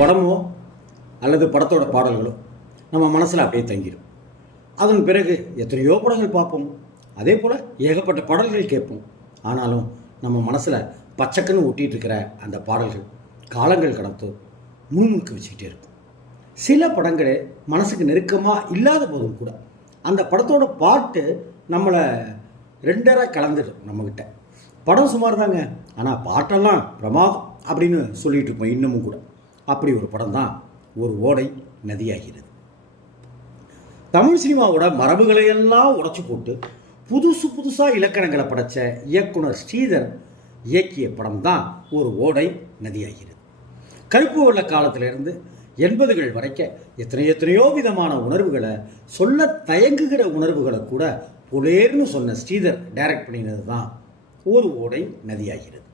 படமோ அல்லது படத்தோட பாடல்களோ நம்ம மனசில் அப்படியே தங்கிடும் அதன் பிறகு எத்தனையோ படங்கள் பார்ப்போம். அதே போல் ஏகப்பட்ட பாடல்கள் கேட்போம். ஆனாலும் நம்ம மனசில் பச்சைக்குன்னு ஒட்டிகிட்டு இருக்கிற அந்த பாடல்கள் காலங்கள் கடந்து முணுமுணுக்க வச்சுக்கிட்டே இருக்கும். சில படங்களே மனசுக்கு நெருக்கமாக இல்லாத போதும் கூட அந்த படத்தோட பாட்டு நம்மளை ரெண்டரை கலந்துடும் நம்மக்கிட்ட படம் சுமார் தாங்க. ஆனால் பாட்டெல்லாம் பிரமாதம் அப்படின்னு சொல்லிகிட்டு இருப்போம் இன்னமும் கூட. அப்படி ஒரு படம் தான் ஒரு ஓடை நதியாகிறது. தமிழ் சினிமாவோட மரபுகளை எல்லாம் போட்டு புதுசு புதுசாக இலக்கணங்களை படைச்ச இயக்குனர் ஸ்ரீதர் இயக்கிய படம் தான் ஒரு ஓடை நதியாகிறது. கருப்பு வெள்ள காலத்திலிருந்து எண்பதுகள் வரைக்க எத்தனை எத்தனையோ விதமான உணர்வுகளை சொல்ல தயங்குகிற உணர்வுகளை கூட புலேர்னு சொன்ன ஸ்ரீதர் டைரக்ட் பண்ணினது தான் ஒரு ஓடை நதியாகிறது.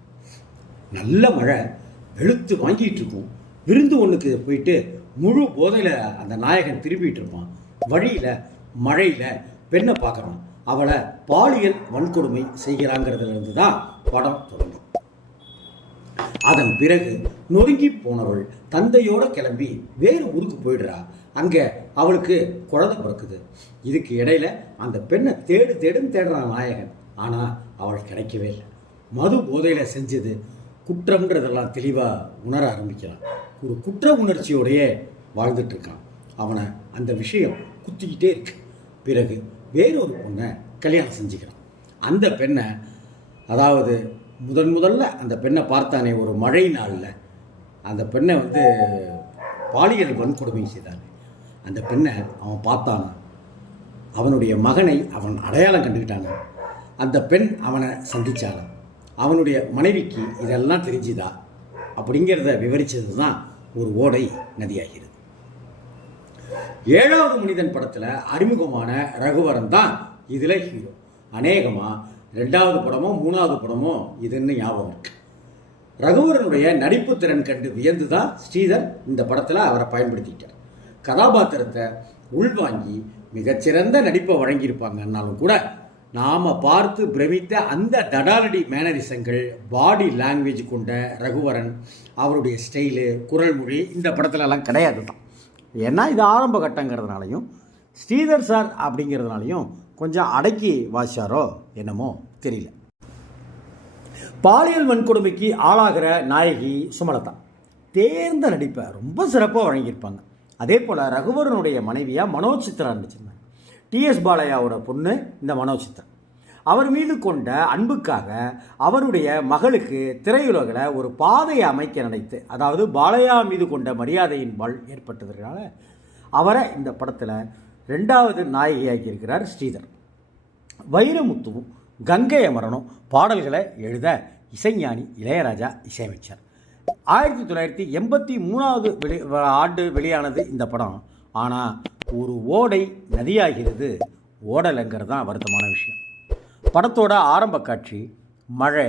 நல்ல மழை வெளுத்து வாங்கிட்டு இருக்கும். விருந்து ஒன்றுக்கு போயிட்டு முழு போதையில் அந்த நாயகன் திரும்பிட்டு இருப்பான். வழியில் மழையில் பெண்ணை பார்க்குறான். அவளை பாலியல் வன்கொடுமை செய்கிறாங்கிறதுல இருந்து தான் படம் தொடங்கும். அதன் பிறகு நொறுங்கி போனவள் தந்தையோட கிளம்பி வேறு ஊருக்கு போயிடுறா. அங்கே அவளுக்கு குழந்தை பிறக்குது. இதுக்கு இடையில அந்த பெண்ணை தேடு தேடுன்னு தேடுறான் நாயகன். ஆனால் அவள் கிடைக்கவே இல்லை. மது போதையில் செஞ்சது குற்றம்ன்றதெல்லாம் தெளிவாக உணர ஆரம்பிக்கிறான். ஒரு குற்ற உணர்ச்சியோடைய வாழ்ந்துட்டு இருக்கான். அவனை அந்த விஷயம் குத்திக்கிட்டே இருக்கு. பிறகு வேறொரு பொண்ணை கல்யாணம் செஞ்சுக்கிறான். அந்த பெண்ணை அதாவது முதன் முதல்ல அந்த பெண்ணை பார்த்தானே ஒரு மழை நாளில் அந்த பெண்ணை வந்து பாலியல் வன்கொடுமை செய்தான். அந்த பெண்ணை அவன் பார்த்தான்? அவனுடைய மகனை அவன் அடையாளம் கண்டுக்கிட்டாங்க அந்த பெண் அவனை சந்திச்சானா? அவனுடைய மனைவிக்கு இதெல்லாம் தெரிஞ்சுதா? அப்படிங்கிறத விவரித்தது தான் ஒரு ஓடை நதியாகிறது. ஏழாவது மனிதன் படத்தில் அறிமுகமான ரகுவரன் தான் இதில் ஹீரோ அநேகமாக ரெண்டாவது படமோ மூணாவது படமோ இதுன்னு ஞாபகம் இருக்கு. ரகுவரனுடைய நடிப்பு திறன் கண்டு வியந்து தான் ஸ்ரீதர் இந்த படத்தில் அவரை பயன்படுத்திட்டார் கதாபாத்திரத்தை உள்வாங்கி மிகச்சிறந்த நடிப்பை வழங்கியிருப்பாங்கன்னாலும் கூட நாம் பார்த்து பிரமித்த அந்த தடாலடி மேனரிசங்கள் பாடி லாங்குவேஜ் கொண்ட ரகுவரன் அவருடைய ஸ்டைலு குரல் மொழி இந்த படத்துலலாம் கிடையாது தான் ஏன்னா இது ஆரம்ப கட்டங்கிறதுனாலையும் ஸ்ரீதர் சார் அப்படிங்கிறதுனாலையும் கொஞ்சம் அடக்கி வாசிச்சாரோ என்னமோ தெரியல. பாலியல் வன்கொடுமைக்கு ஆளாகிற நாயகி சுமலதா. தேர்ந்த நடிப்பை ரொம்ப சிறப்பாக வழங்கியிருப்பாங்க. அதே போல் ரகுவரனுடைய மனைவியாக மனோஜ் நடிச்சிருந்தாங்க. டிஎஸ் பாலையாவோட பொண்ணு இந்த மனோஜ் அவர் மீது கொண்ட அன்புக்காக அவருடைய மகளுக்கு திரையுலகில் ஒரு பாதையை அமைக்க நினைத்து அதாவது பாலையா மீது கொண்ட மரியாதையின் பால் ஏற்பட்டதுனால அவரை இந்த படத்தில் ரெண்டாவது நாயகியாக்கி இருக்கிறார் ஸ்ரீதர். வைரமுத்துவும் கங்கை அமரனும் பாடல்களை எழுத இசைஞானி இளையராஜா இசையமைச்சார். ஆயிரத்தி தொள்ளாயிரத்தி எண்பத்தி மூணாவது வெளி ஆண்டு வெளியானது இந்த படம். ஆனால் ஒரு ஓடை நதியாகிறது ஓடலைங்கிறது தான் வருத்தமான விஷயம். படத்தோட ஆரம்ப காட்சி மழை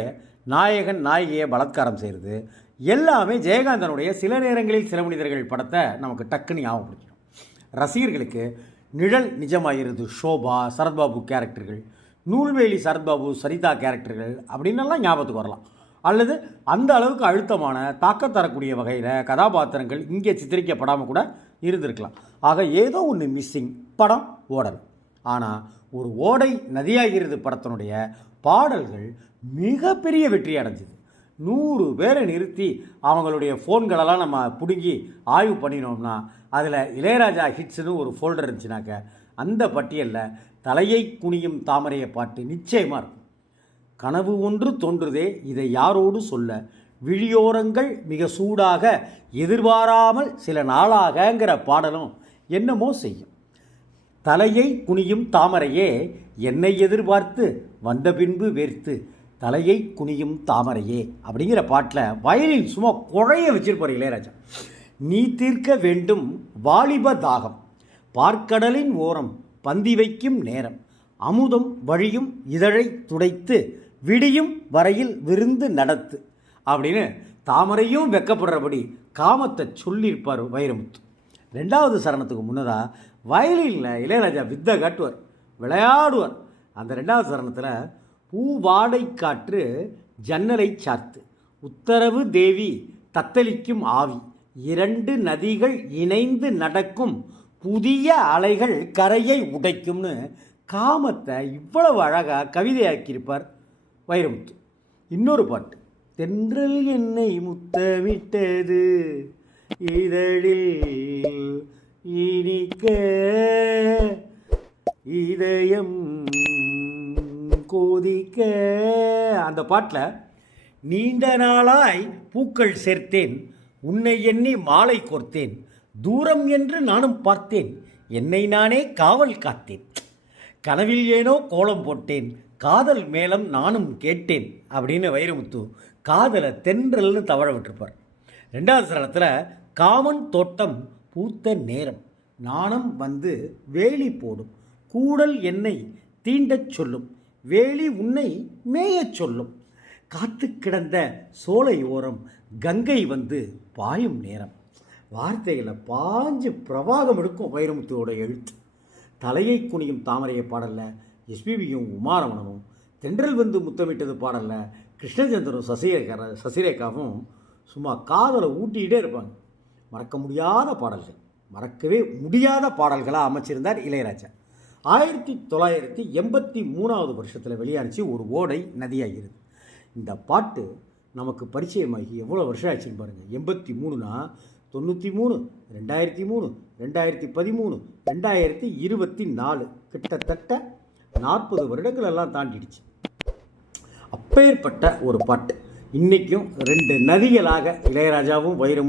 நாயகன் நாயகியை பலாத்காரம் செய்கிறது எல்லாமே ஜெயகாந்தனுடைய சில நேரங்களில் சில மனிதர்கள் படத்தை நமக்கு டக்குன்னு ஞாபகம் ஞாபகப்படுத்திடும் ரசிகர்களுக்கு நிழல் நிஜமாகிறது ஷோபா சரத்பாபு கேரக்டர்கள் நூல்வேலி சரத்பாபு சரிதா கேரக்டர்கள் அப்படின்னெல்லாம் ஞாபகத்துக்கு வரலாம். அல்லது அந்த அளவுக்கு அழுத்தமான தாக்கம் தரக்கூடிய வகையில் கதாபாத்திரங்கள் இங்கே சித்தரிக்கப்படாமல் கூட இருந்திருக்கலாம். ஆக ஏதோ ஒன்று மிஸ்ஸிங் படம் ஓடல். ஆனால் ஒரு ஓடை நதியாகிறது படத்தினுடைய பாடல்கள் மிகப்பெரிய வெற்றி அடைஞ்சிது. நூறு பேரை நிறுத்தி அவங்களுடைய ஃபோன்களெல்லாம் நம்ம பிடுங்கி ஆய்வு பண்ணினோம்னா அதில் இளையராஜா ஹிட்ஸ்னு ஒரு ஃபோல்டர் இருந்துச்சுனாக்க அந்த பட்டியலில் தலையை குனியும் தாமரையை பாட்டு நிச்சயமாக இருக்கும். கனவு ஒன்று தோன்றுதே இதை யாரோடு சொல்ல விழியோரங்கள் மிக சூடாக எதிர்பாராமல் சில நாளாகங்கிற பாடலும் என்னமோ செய்யும். தலையை குனியும் தாமரையே என்னை எதிர்பார்த்து வந்த பின்பு வேர்த்து தலையை குனியும் தாமரையே அப்படிங்கிற பாட்டில் வயலில் சும்மா குழைய வச்சிருப்பார் இளையராஜா. நீ தீர்க்க வேண்டும் வாலிப தாகம் பார்க்கடலின் ஓரம் பந்தி வைக்கும் நேரம் அமுதம் வழியும் இதழை துடைத்து விடியும் வரையில் விருந்து நடத்து அப்படின்னு தாமரையும் வெக்கப்படுறபடி காமத்தை சொல்லியிருப்பார் வைரமுத்து. ரெண்டாவது சரணத்துக்கு முன்னதாக வயலினில் இளையராஜா வித்தை காட்டுவார் விளையாடுவார். அந்த ரெண்டாவது சரணத்தில் பூ வாடை காற்று ஜன்னலை சார்த்து உத்தரவு தேவி தத்தளிக்கும் ஆவி இரண்டு நதிகள் இணைந்து நடக்கும் புதிய அலைகள் கரையை உடைக்கும்னு காமத்தை இவ்வளவு அழகாக கவிதையாக்கியிருப்பார் வைரமுத்து. இன்னொரு பாட்டு தென்றல் என்னை முத்தமிட்டது. இதழில் இனிக்க இதயம் கோதிக்க. அந்த பாட்டில் நீண்ட நாளாய் பூக்கள் சேர்த்தேன் உன்னை எண்ணி மாலை கோர்த்தேன் தூரம் என்று நானும் பார்த்தேன் என்னை நானே காவல் காத்தேன். கனவில் ஏனோ கோலம் போட்டேன் காதல் மேலம் நானும் கேட்டேன் அப்படின்னு வைரமுத்து காதலை தென்றல்னு தவழ விட்டுருப்பார். ரெண்டாவது சரணத்தில் காமன் தோட்டம் பூத்த நேரம். நாணம் வந்து வேலி போடும். கூடல் என்னை தீண்டச் சொல்லும். வேலி உன்னை மேயச் சொல்லும். காத்து கிடந்த சோலை ஓரம் கங்கை வந்து பாயும் நேரம். வார்த்தைகளை பாஞ்சு பிரவாகம் எடுக்கும் வைரமுத்துவோட எழுத்து. தலையை குனியும் தாமரைய பாடலில் எஸ்பிபியும் உமாரமணமும் தென்றல் வந்து முத்தமிட்டது பாடலில் கிருஷ்ணச்சந்திரன் சசிரேகா சசிரேகாவும் சும்மா காதலை ஊட்டிகிட்டே இருப்பாங்க. மறக்க முடியாத பாடல்கள். மறக்கவே முடியாத பாடல்களாக அமைச்சிருந்தார் இளையராஜா. ஆயிரத்தி தொள்ளாயிரத்தி எண்பத்தி மூணாவது வருஷத்தில் வெளியானுச்சு ஒரு ஓடை நதியாகிறது. இந்த பாட்டு நமக்கு பரிச்சயமாகி எவ்வளோ வருஷம் ஆச்சுன்னு பாருங்கள் எண்பத்தி மூணுனா தொண்ணூற்றி மூணு ரெண்டாயிரத்தி மூணு ரெண்டாயிரத்தி பதிமூணு ரெண்டாயிரத்தி இருபத்தி நாலு. கிட்டத்தட்ட நாற்பது வருடங்கள் எல்லாம் தாண்டிடுச்சு. அப்பேற்பட்ட ஒரு பாட்டு. இன்றைக்கும் ரெண்டு நதிகளாக இளையராஜாவும் வைரமுத்து